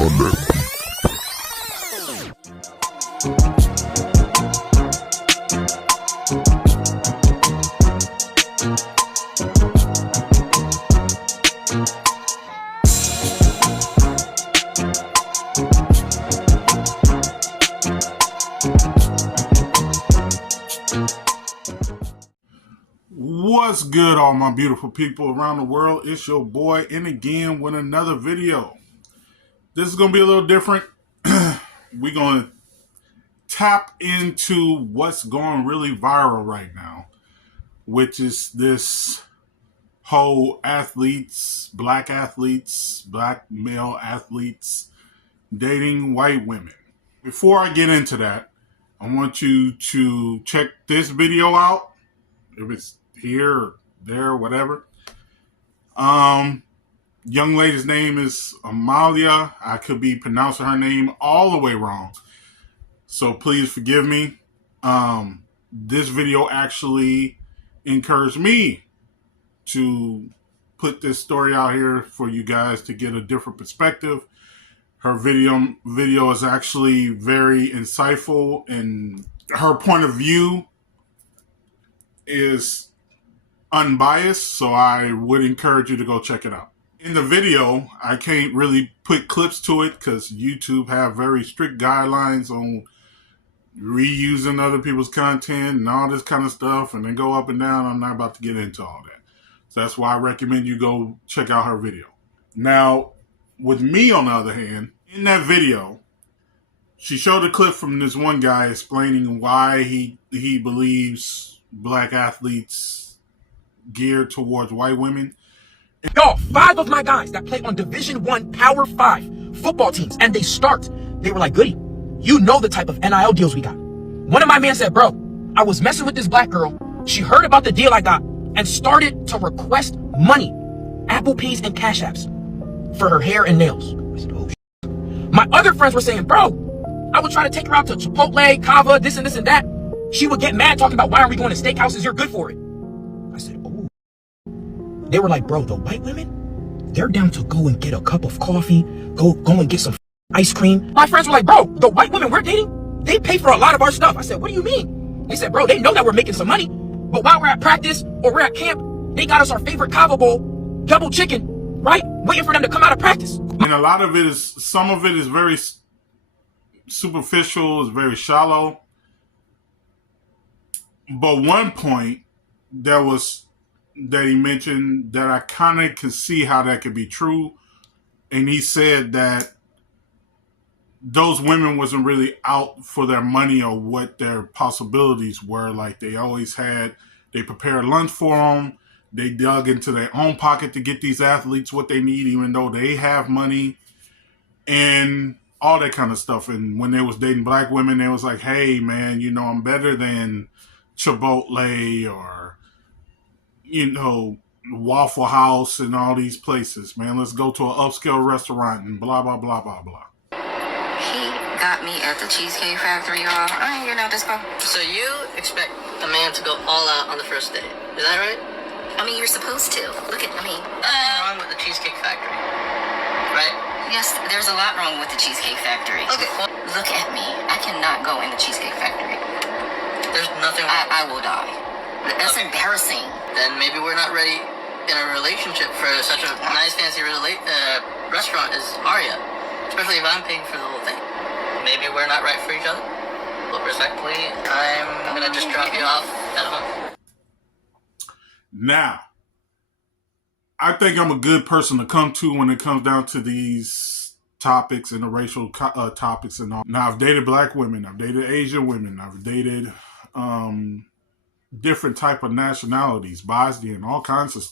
Run that. What's good, all my beautiful people around the world? It's your boy, and again with another video. This is going to be a little different. We're going to tap into what's going really viral right now, which is this whole black male athletes dating white women. Before I get into that, I want you to check this video out. If it's here or there, whatever. Young lady's name is Amalia. I could be pronouncing her name all the way wrong, so please forgive me. This video actually encouraged me to put this story out here for you guys to get a different perspective. Her video is actually very insightful, and her point of view is unbiased, so I would encourage you to go check it out. In the video, I can't really put clips to it because YouTube have very strict guidelines on reusing other people's content and all this kind of stuff, and they go up and down. I'm not about to get into all that. So that's why I recommend you go check out her video. Now, with me, on the other hand, in that video, she showed a clip from this one guy explaining why he believes black athletes geared towards white women. Y'all, 5 of my guys that play on Division I Power 5 football teams, and they were like, Goody, you know the type of NIL deals we got. One of my men said, bro, I was messing with this black girl. She heard about the deal I got and started to request money, Apple Pays and Cash Apps, for her hair and nails. I said, oh, shit. My other friends were saying, bro, I would try to take her out to Chipotle, Kava, this and that. She would get mad talking about, why aren't we going to steakhouses? You're good for it. I said, oh. They were like, bro, the white women, they're down to go and get a cup of coffee, go and get some ice cream. My friends were like, bro, the white women we're dating, they pay for a lot of our stuff. I said, what do you mean? They said, bro, they know that we're making some money, but while we're at practice or we're at camp, they got us our favorite Kava bowl, double chicken, right? Waiting for them to come out of practice. And some of it is very superficial, is very shallow. But one point that he mentioned that I kind of can see how that could be true. And he said that those women wasn't really out for their money or what their possibilities were. Like they prepared lunch for them. They dug into their own pocket to get these athletes what they need, even though they have money and all that kind of stuff. And when they was dating black women, they was like, hey man, I'm better than Chipotle or, Waffle House and all these places, man. Let's go to an upscale restaurant and blah, blah, blah, blah, blah. He got me at the Cheesecake Factory, y'all. I ain't getting out this car. So you expect a man to go all out on the first date. Is that right? I mean, you're supposed to. Look at me. Nothing wrong with the Cheesecake Factory, right? Yes, there's a lot wrong with the Cheesecake Factory. Okay. Well, look at me. I cannot go in the Cheesecake Factory. There's nothing wrong. I will die. That's okay. Embarrassing. Then maybe we're not ready in a relationship for such a nice, fancy restaurant as Aria. Especially if I'm paying for the whole thing. Maybe we're not right for each other. But respectfully, I'm going to just drop you off at home. Now, I think I'm a good person to come to when it comes down to these topics and the racial topics and all. Now, I've dated black women. I've dated Asian women. I've dated different type of nationalities, Bosnian, all kinds of,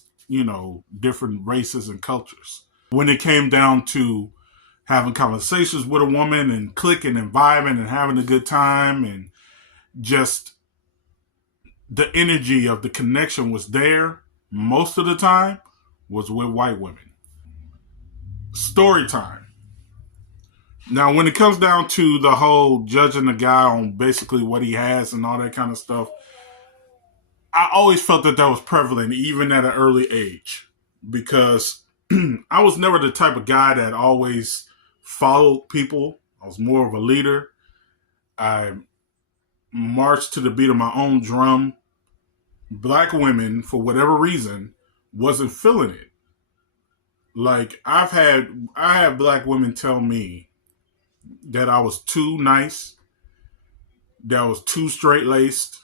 different races and cultures. When it came down to having conversations with a woman and clicking and vibing and having a good time and just the energy of the connection was there most of the time was with white women. Story time. Now, when it comes down to the whole judging the guy on basically what he has and all that kind of stuff, I always felt that was prevalent, even at an early age, because I was never the type of guy that always followed people. I was more of a leader. I marched to the beat of my own drum. Black women, for whatever reason, wasn't feeling it. Like I had black women tell me that I was too nice, that I was too straight laced,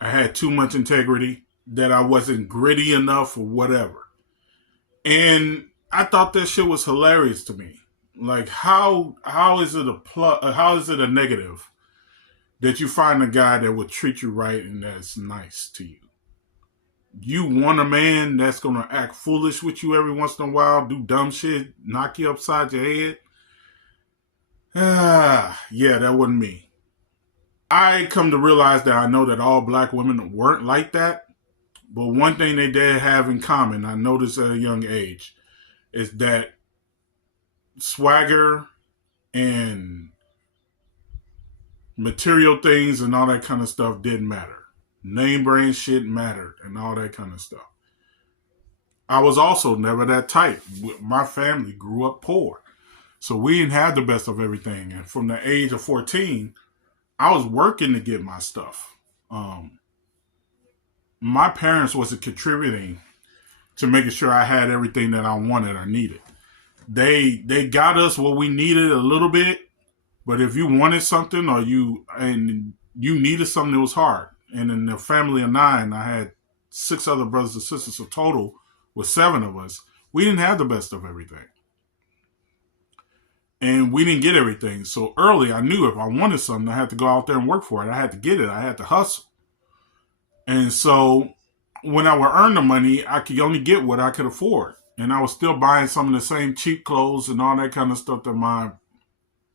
I had too much integrity, that I wasn't gritty enough or whatever. And I thought that shit was hilarious to me. Like how is it how is it a negative that you find a guy that would treat you right and that's nice to you? You want a man that's gonna act foolish with you every once in a while, do dumb shit, knock you upside your head? Yeah, that wasn't me. I come to realize that I know that all black women weren't like that, but one thing they did have in common, I noticed at a young age, is that swagger and material things and all that kind of stuff didn't matter. Name brand shit mattered and all that kind of stuff. I was also never that type. My family grew up poor. So we didn't have the best of everything. And from the age of 14, I was working to get my stuff. My parents wasn't contributing to making sure I had everything that I wanted or needed. They got us what we needed a little bit, but if you wanted something or you needed something, it was hard. And in the family of 9, I had 6 other brothers and sisters. So total was 7 of us. We didn't have the best of everything. And we didn't get everything. So early, I knew if I wanted something, I had to go out there and work for it. I had to get it. I had to hustle. And so when I would earn the money, I could only get what I could afford. And I was still buying some of the same cheap clothes and all that kind of stuff that my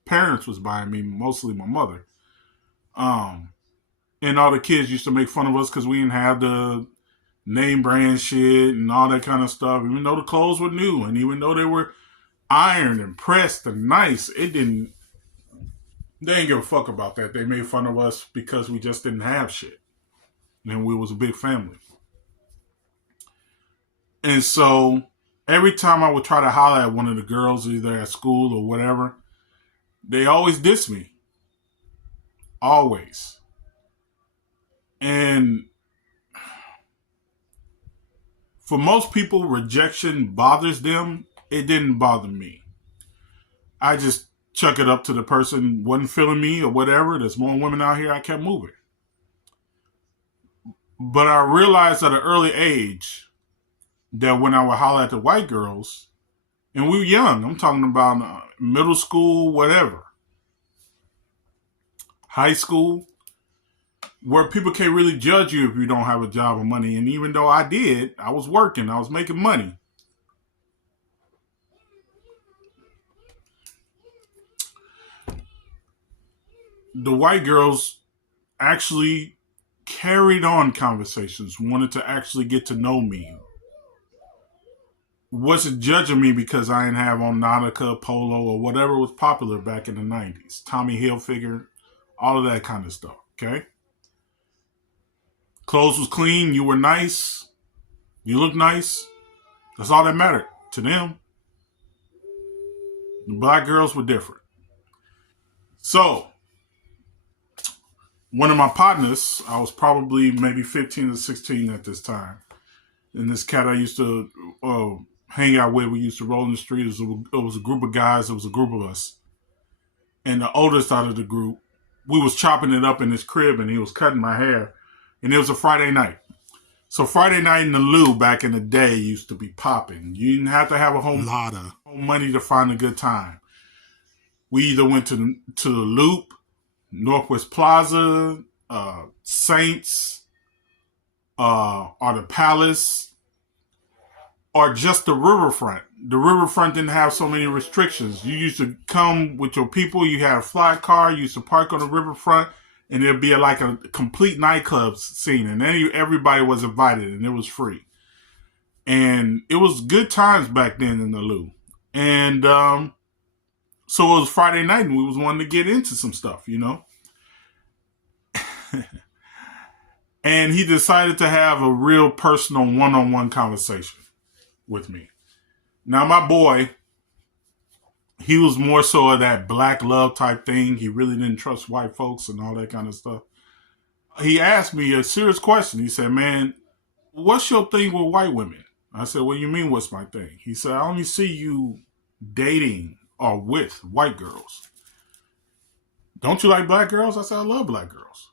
parents was buying me, mostly my mother. And all the kids used to make fun of us because we didn't have the name brand shit and all that kind of stuff. Even though the clothes were new and even though they were ironed and pressed and nice, they didn't give a fuck about that. They made fun of us because we just didn't have shit. And we was a big family. And so every time I would try to holler at one of the girls, either at school or whatever, they always diss me. Always. And for most people, rejection bothers them. It didn't bother me. I just chuck it up to the person wasn't feeling me or whatever. There's more women out here. I kept moving. But I realized at an early age that when I would holler at the white girls, and we were young, I'm talking about middle school, whatever, high school, where people can't really judge you if you don't have a job or money. And even though I did, I was working, I was making money. The white girls actually carried on conversations, wanted to actually get to know me. Wasn't judging me because I didn't have on Nautica, Polo, or whatever was popular back in the 90s. Tommy Hilfiger, all of that kind of stuff, okay? Clothes was clean, you were nice, you looked nice. That's all that mattered to them. The black girls were different. So, one of my partners, I was probably maybe 15 or 16 at this time. And this cat I used to hang out with, we used to roll in the street. It was a group of guys, it was a group of us. And the oldest out of the group, we was chopping it up in his crib and he was cutting my hair. And it was a Friday night. So Friday night in the Lou back in the day used to be popping. You didn't have to have a whole lot of money to find a good time. We either went to the Loop, Northwest Plaza, Saints, or the Palace, or just the Riverfront. The Riverfront didn't have so many restrictions. You used to come with your people. You had a fly car. You used to park on the Riverfront. And there'd be like a complete nightclub scene. And then everybody was invited and it was free. And it was good times back then in the Lou. And so it was Friday night and we was wanting to get into some stuff, you know. And he decided to have a real personal one-on-one conversation with me. Now, my boy, He was more so of that black love type thing. He really didn't trust white folks and all that kind of stuff. He asked me a serious question. He said, man, what's your thing with white women? I said, what do you mean, what's my thing? He said, I only see you dating or with white girls. Don't you like black girls? I said, I love black girls.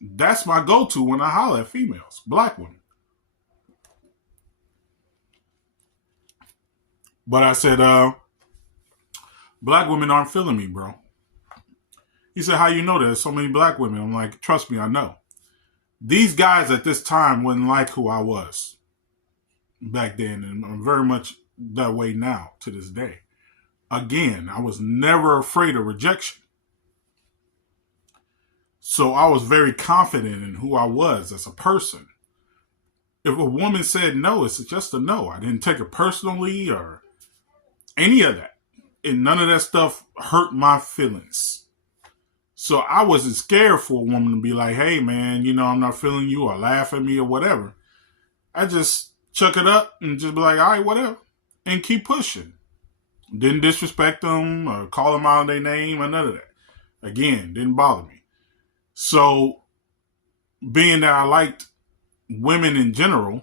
That's my go-to when I holler at females, black women. But I said, black women aren't feeling me, bro. He said, how you know there's so many black women? I'm like, trust me, I know. These guys at this time wouldn't like who I was back then, and I'm very much that way now to this day. Again, I was never afraid of rejection. So I was very confident in who I was as a person. If a woman said no, it's just a no. I didn't take it personally or any of that. And none of that stuff hurt my feelings. So I wasn't scared for a woman to be like, hey, man, I'm not feeling you, or laugh at me or whatever. I just chuck it up and just be like, all right, whatever. And keep pushing. Didn't disrespect them or call them out on their name or none of that. Again, didn't bother me. So being that I liked women in general,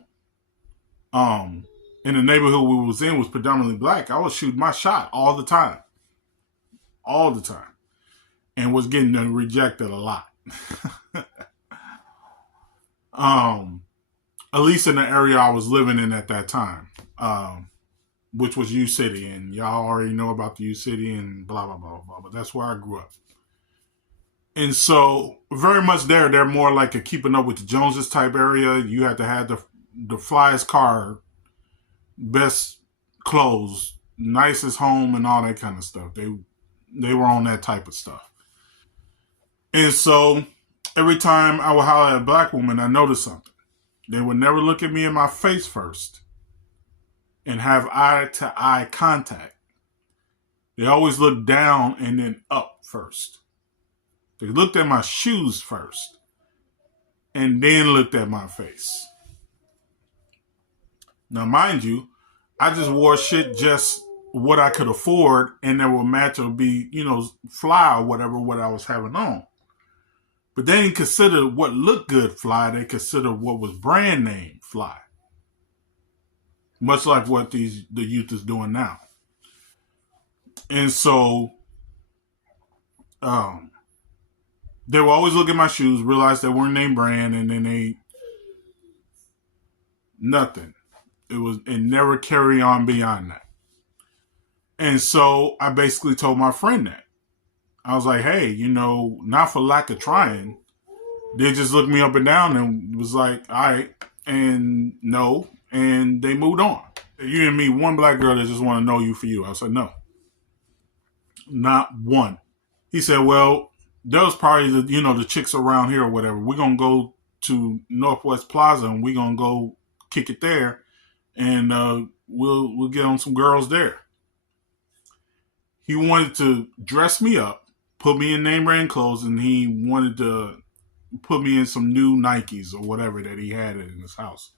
in the neighborhood we was in was predominantly black, I was shooting my shot all the time. All the time. And was getting rejected a lot. At least in the area I was living in at that time, which was U City, and y'all already know about the U City and blah, blah, blah, blah, but that's where I grew up. And so very much they're more like a keeping up with the Joneses type area. You had to have the flyest car, best clothes, nicest home, and all that kind of stuff. They were on that type of stuff. And so every time I would holler at a black woman, I noticed something. They would never look at me in my face first and have eye-to-eye contact. They always looked down and then up first. They looked at my shoes first and then looked at my face. Now, mind you, I just wore shit just what I could afford, and that would match or be, fly or whatever what I was having on. But they didn't consider what looked good fly. They considered what was brand name fly. Much like what the youth is doing now. And so they will always look at my shoes, realize they weren't name brand, and then nothing. It never carry on beyond that. And so I basically told my friend that. I was like, hey, not for lack of trying. They just looked me up and down and was like, all right, and no, and they moved on. You didn't meet one black girl that just want to know you for you. I said, no, not one. He said, well, there was probably the chicks around here or whatever. We're going to go to Northwest Plaza and we're going to go kick it there, and we'll get on some girls there. He wanted to dress me up, put me in name brand clothes, and he wanted to put me in some new Nikes or whatever that he had in his house.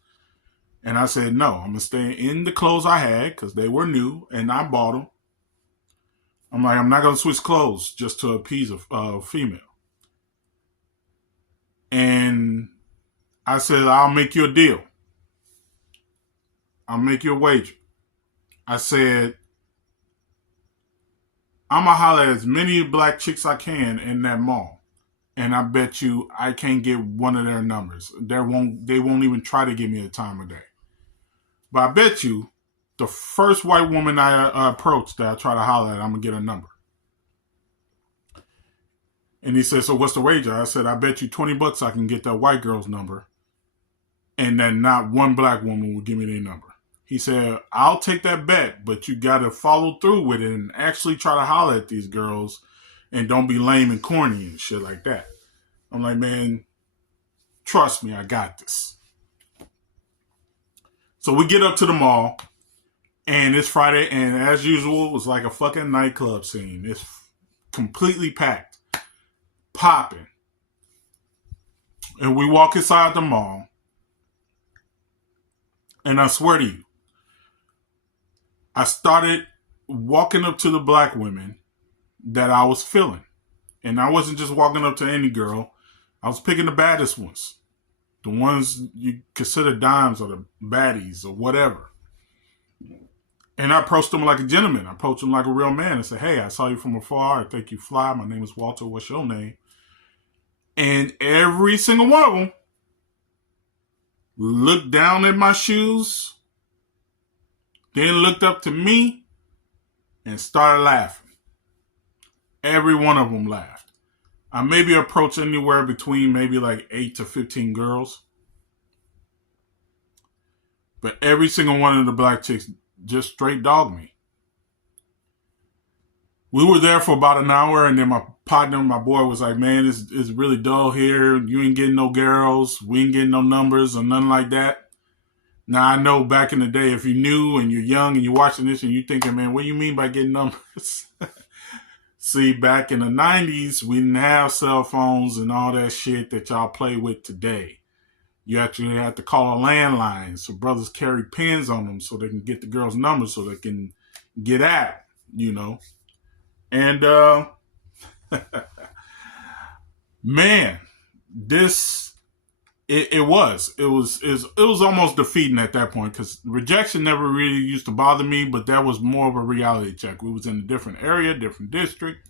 And I said, no, I'm going to stay in the clothes I had because they were new and I bought them. I'm like, I'm not going to switch clothes just to appease a female. And I said, I'll make you a deal. I'll make you a wager. I said, I'm going to holler at as many black chicks I can in that mall. And I bet you I can't get one of their numbers. They won't even try to give me a time of day. But I bet you the first white woman I approach that I try to holler at, I'm going to get a number. And he said, so what's the wager? I said, I bet you $20 I can get that white girl's number. And then not one black woman will give me their number. He said, I'll take that bet, but you got to follow through with it and actually try to holler at these girls and don't be lame and corny and shit like that. I'm like, man, trust me, I got this. So we get up to the mall, and it's Friday, and as usual, it was like a fucking nightclub scene. It's completely packed, popping. And we walk inside the mall, and I swear to you, I started walking up to the black women that I was feeling. And I wasn't just walking up to any girl. I was picking the baddest ones. The ones you consider dimes or the baddies or whatever. And I approached them like a gentleman. I approached them like a real man and said, hey, I saw you from afar. I think you fly. My name is Walter. What's your name? And every single one of them looked down at my shoes, then looked up to me and started laughing. Every one of them laughed. I maybe approached anywhere between maybe like 8 to 15 girls. But every single one of the black chicks just straight dogged me. We were there for about an hour, and then my partner, my boy, was like, man, it's really dull here. You ain't getting no girls. We ain't getting no numbers or nothing like that. Now, I know back in the day, if you knew and you're young and you're watching this and you're thinking, man, what do you mean by getting numbers? See, back in the 90s, we didn't have cell phones and all that shit that y'all play with today. You actually had to call a landline. So brothers carry pins on them so they can get the girls' numbers so they can get at it, you know. And, man, it was almost defeating at that point because rejection never really used to bother me, but that was more of a reality check. We was in a different area, different district,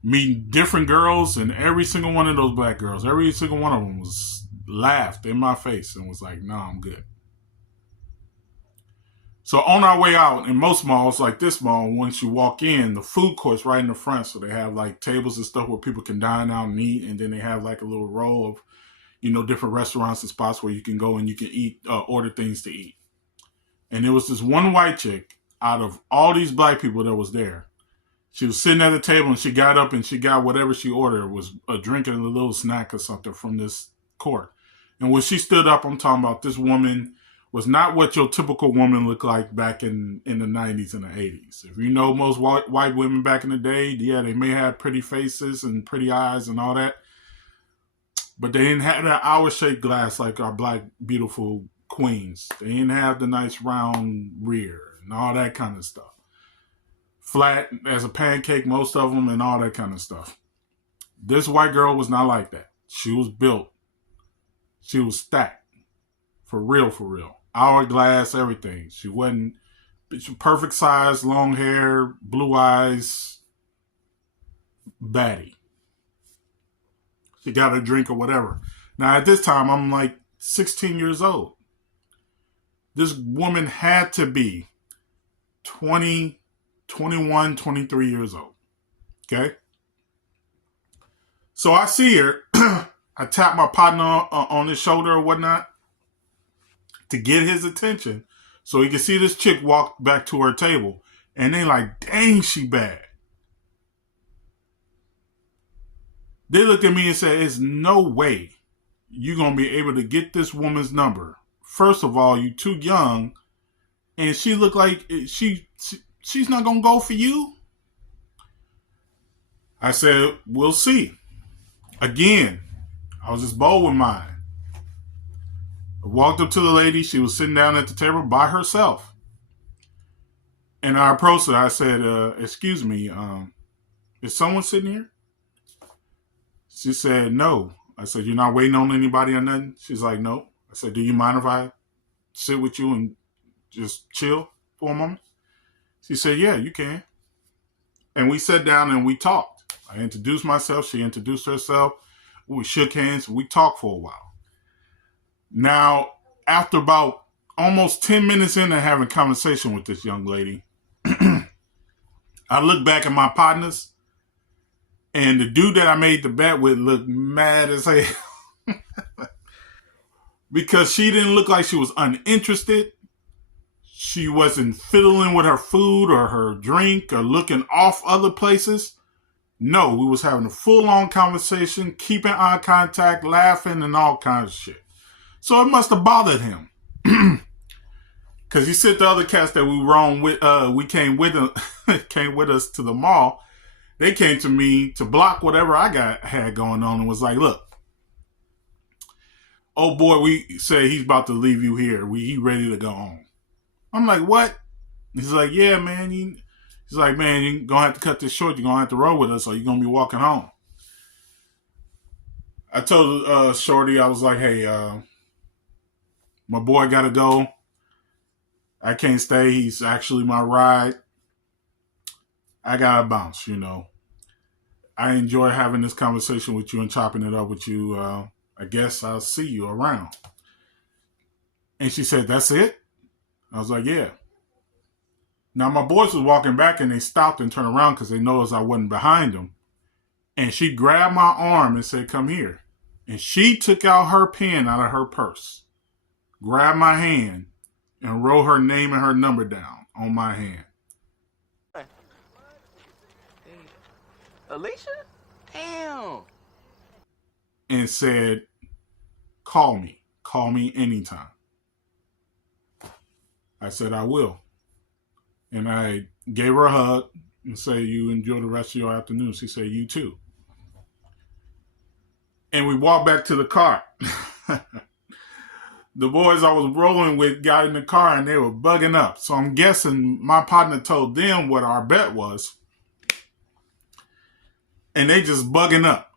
meeting different girls, and every single one of those black girls, every single one of them was laughed in my face and was like, no, I'm good. So on our way out, in most malls, like this mall, once you walk in, the food court's right in the front. So they have like tables and stuff where people can dine out and eat. And then they have like a little row of, you know, different restaurants and spots where you can go and you can eat, order things to eat. And there was this one white chick out of all these black people that was there. She was sitting at the table and she got up and she got whatever she ordered. It was a drink and a little snack or something from this court. And when she stood up, I'm talking about this woman was not what your typical woman looked like back in the 90s and the 80s. If you know most white women back in the day, yeah, they may have pretty faces and pretty eyes and all that. But they didn't have that hour-shaped glass like our black, beautiful queens. They didn't have the nice round rear and all that kind of stuff. Flat as a pancake, most of them, and all that kind of stuff. This white girl was not like that. She was built. She was stacked. For real, for real. Hourglass, everything. She wasn't perfect size, long hair, blue eyes, baddie. She got a drink or whatever. Now, at this time, I'm like 16 years old. This woman had to be 20, 21, 23 years old. Okay? So I see her. I tap my partner on his shoulder or whatnot to get his attention so he can see this chick walk back to her table. And they like, dang, she bad. They looked at me and said, there's no way you're going to be able to get this woman's number. First of all, you too young. And she looked like she's not going to go for you. I said, we'll see. Again, I was just bold with mine. I walked up to the lady. She was sitting down at the table by herself. And I approached her. I said, excuse me, is someone sitting here? She said, no. I said, you're not waiting on anybody or nothing? She's like, no. I said, do you mind if I sit with you and just chill for a moment? She said, yeah, you can. And we sat down and we talked. I introduced myself. She introduced herself. We shook hands. We talked for a while. Now, after about almost 10 minutes into having conversation with this young lady, I look back at my partners, and the dude that I made the bet with looked mad as hell. Because she didn't look like she was uninterested. She wasn't fiddling with her food or her drink or looking off other places. No, we was having a full-on conversation, keeping eye contact, laughing, and all kinds of shit. So it must have bothered him. Because he said the other cats that we were on with, came with us to the mall. They came to me to block whatever I had going on and was like, look, oh boy, we say he's about to leave you here. He ready to go home. I'm like, what? He's like, yeah, man, He's like, man, you're going to have to cut this short. You're going to have to roll with us or you're going to be walking home. I told Shorty, I was like, hey, my boy got to go. I can't stay. He's actually my ride. I got to bounce, you know. I enjoy having this conversation with you and chopping it up with you. I guess I'll see you around. And she said, that's it? I was like, yeah. Now, my boys was walking back and they stopped and turned around because they noticed I wasn't behind them. And she grabbed my arm and said, come here. And she took out her pen out of her purse, grabbed my hand, and wrote her name and her number down on my hand. Alicia? Damn. And said, call me. Call me anytime. I said, I will. And I gave her a hug and said, you enjoy the rest of your afternoon. She said, you too. And we walked back to the car. The boys I was rolling with got in the car and they were bugging up. So I'm guessing my partner told them what our bet was. And they just bugging up.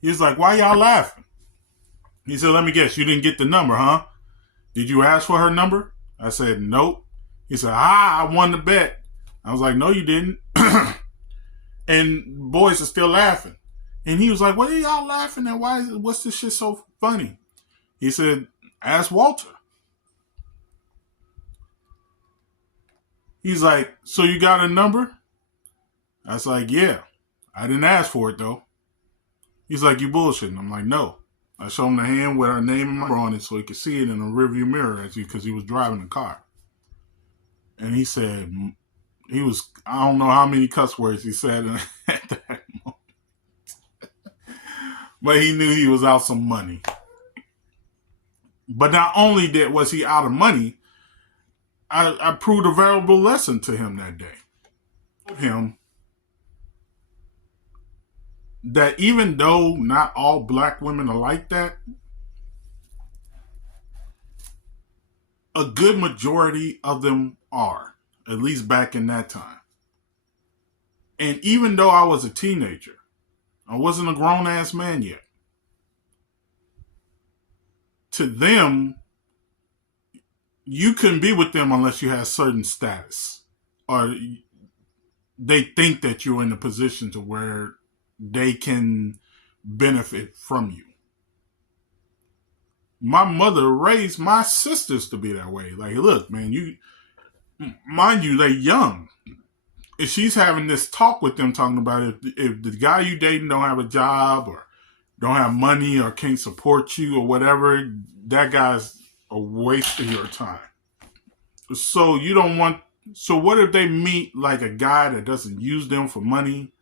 He was like, why y'all laughing? He said, let me guess, you didn't get the number, huh? Did you ask for her number? I said, nope. He said, I won the bet. I was like, no, you didn't. And boys are still laughing. And he was like, what are y'all laughing at? What's this shit so funny? He said, ask Walter. He's like, so you got a number? I was like, yeah. I didn't ask for it, though. He's like, you bullshitting. I'm like, no. I showed him the hand with her name and number on it so he could see it in the rearview mirror because he was driving the car. And he said, I don't know how many cuss words he said at that moment. But he knew he was out some money. But not only was he out of money, I proved a valuable lesson to him that day. I told him that even though not all black women are like that, a good majority of them are, at least back in that time. And even though I was a teenager, I wasn't a grown-ass man yet. To them, you couldn't be with them unless you had certain status. Or they think that you're in a position to where they can benefit from you. My mother raised my sisters to be that way. Like, look, man, mind you, they're young. If she's having this talk with them, talking about if the guy you dating don't have a job or don't have money or can't support you or whatever, that guy's a waste of your time. So what if they meet like a guy that doesn't use them for money,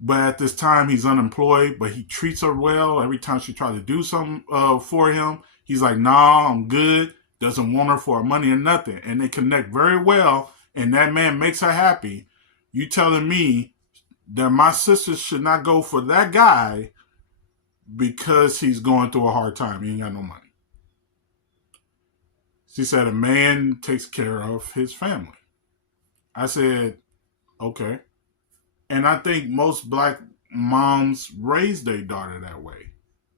but at this time he's unemployed, but he treats her well every time she tries to do something for him? He's like, nah, I'm good. Doesn't want her for her money or nothing. And they connect very well, and that man makes her happy. You telling me that my sisters should not go for that guy because he's going through a hard time. He ain't got no money. She said a man takes care of his family. I said, okay. And I think most black moms raise their daughter that way.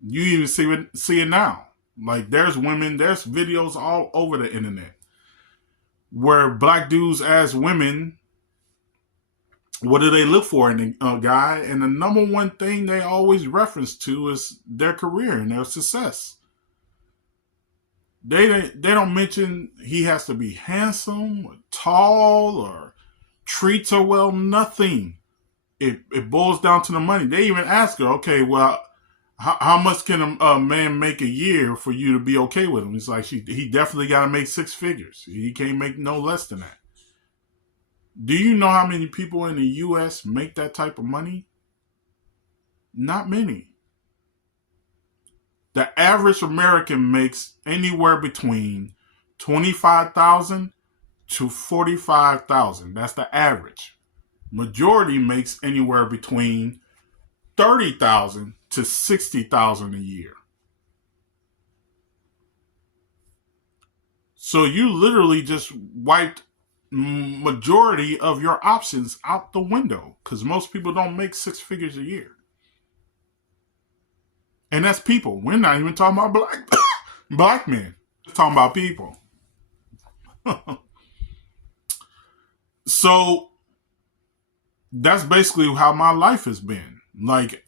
You even see it now. Like there's videos all over the internet where black dudes ask women, what do they look for in a guy? And the number one thing they always reference to is their career and their success. They don't mention he has to be handsome or tall or treats her well, nothing. It boils down to the money. They even ask her, okay, well, how much can a man make a year for you to be okay with him? It's like he definitely got to make six figures. He can't make no less than that. Do you know how many people in the U.S. make that type of money? Not many. The average American makes anywhere between $25,000 to $45,000. That's the average. Majority makes anywhere between $30,000 to $60,000 a year. So you literally just wiped majority of your options out the window because most people don't make 6 figures a year. And that's people. We're not even talking about black men. We're talking about people. So that's basically how my life has been. Like,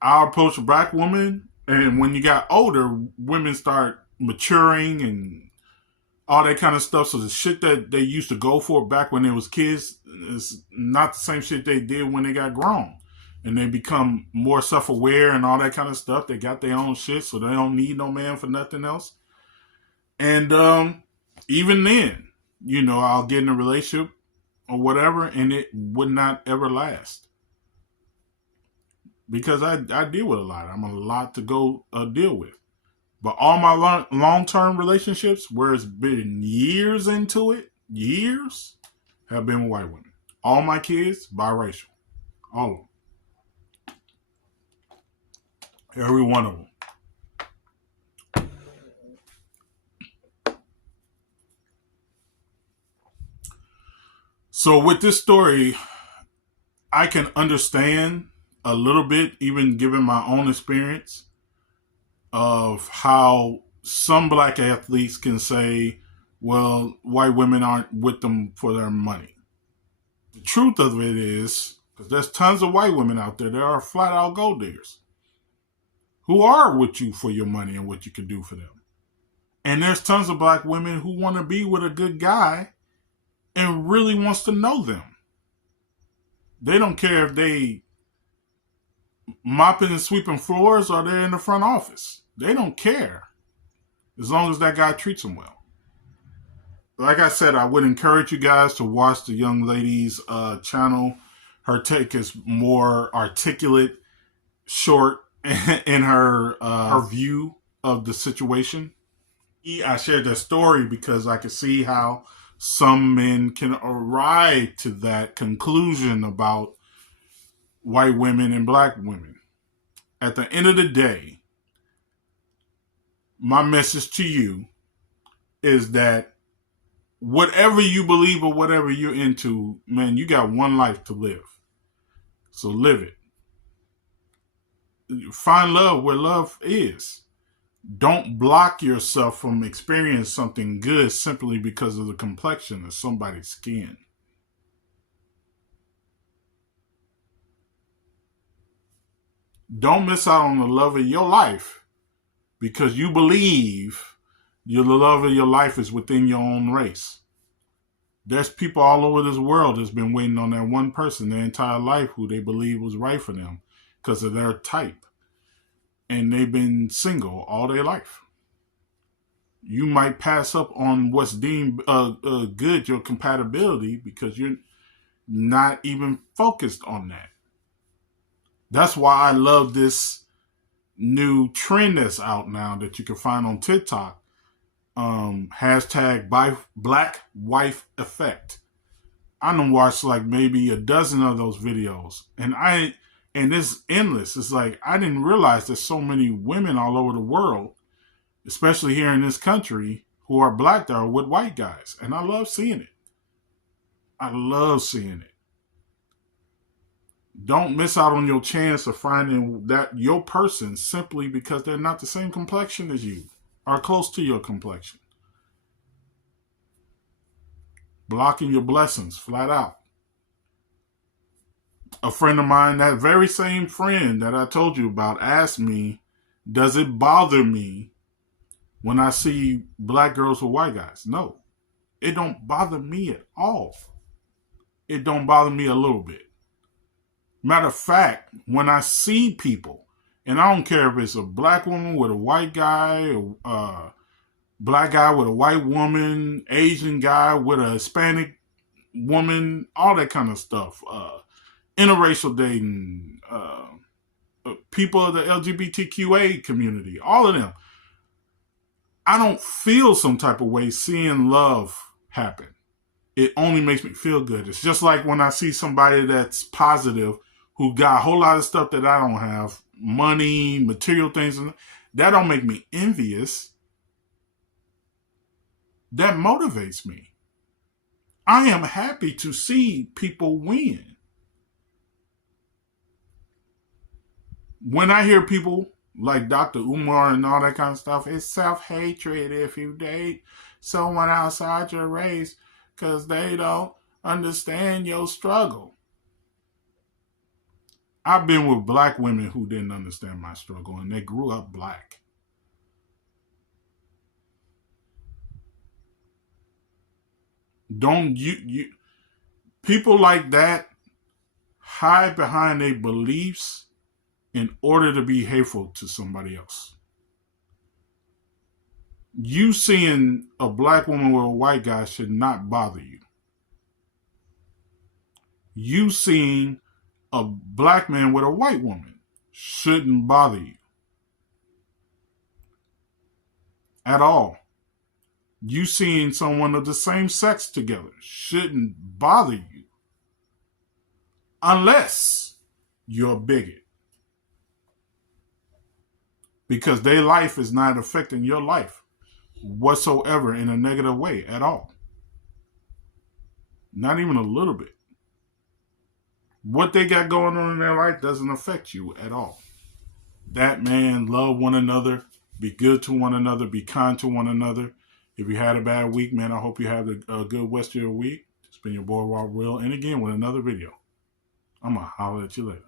I'll approach a black woman, and when you got older, women start maturing and all that kind of stuff. So the shit that they used to go for back when they was kids is not the same shit they did when they got grown. And they become more self-aware and all that kind of stuff. They got their own shit, so they don't need no man for nothing else. And even then, you know, I'll get in a relationship or whatever, and it would not ever last. Because I deal with a lot. I'm a lot to go deal with. But all my long-term relationships, where it's been years into it, years, have been with white women. All my kids, biracial. All of them. Every one of them. So with this story, I can understand a little bit, even given my own experience, of how some black athletes can say, well, white women aren't with them for their money. The truth of it is, because there's tons of white women out there that are flat out gold diggers who are with you for your money and what you can do for them. And there's tons of black women who want to be with a good guy and really wants to know them. They don't care if they mopping and sweeping floors or they're in the front office. They don't care as long as that guy treats them well. Like I said, I would encourage you guys to watch the young lady's channel. Her take is more articulate, short, in her view of the situation. I shared that story because I could see how some men can arrive to that conclusion about white women and black women. At the end of the day, my message to you is that whatever you believe or whatever you're into, man, you got one life to live. So live it. Find love where love is. Don't block yourself from experiencing something good simply because of the complexion of somebody's skin. Don't miss out on the love of your life because you believe the love of your life is within your own race. There's people all over this world that's been waiting on that one person their entire life who they believe was right for them because of their type. And they've been single all their life. You might pass up on what's deemed good, your compatibility, because you're not even focused on that. That's why I love this new trend that's out now that you can find on TikTok. Hashtag Black Wife Effect. I done watched like maybe a dozen of those videos. And it's endless. It's like, I didn't realize there's so many women all over the world, especially here in this country, who are black that are with white guys. And I love seeing it. I love seeing it. Don't miss out on your chance of finding that your person simply because they're not the same complexion as you or close to your complexion. Blocking your blessings flat out. A friend of mine, that very same friend that I told you about, asked me, does it bother me when I see black girls with white guys? No, it don't bother me at all. It don't bother me a little bit. Matter of fact, when I see people, and I don't care if it's a black woman with a white guy, or a black guy with a white woman, Asian guy with a Hispanic woman, all that kind of stuff, interracial dating, people of the LGBTQA community, all of them. I don't feel some type of way seeing love happen. It only makes me feel good. It's just like when I see somebody that's positive who got a whole lot of stuff that I don't have, money, material things, that don't make me envious. That motivates me. I am happy to see people win. When I hear people like Dr. Umar and all that kind of stuff, it's self-hatred if you date someone outside your race because they don't understand your struggle. I've been with black women who didn't understand my struggle, and they grew up black. Don't you people like that hide behind their beliefs in order to be hateful to somebody else. You seeing a black woman with a white guy should not bother you. You seeing a black man with a white woman shouldn't bother you at all. You seeing someone of the same sex together shouldn't bother you unless you're a bigot. Because their life is not affecting your life whatsoever in a negative way at all. Not even a little bit. What they got going on in their life doesn't affect you at all. That man, love one another, be good to one another, be kind to one another. If you had a bad week, man, I hope you have a good rest of your week. It's been your boy, Walt Real. And again, with another video. I'm going to holler at you later.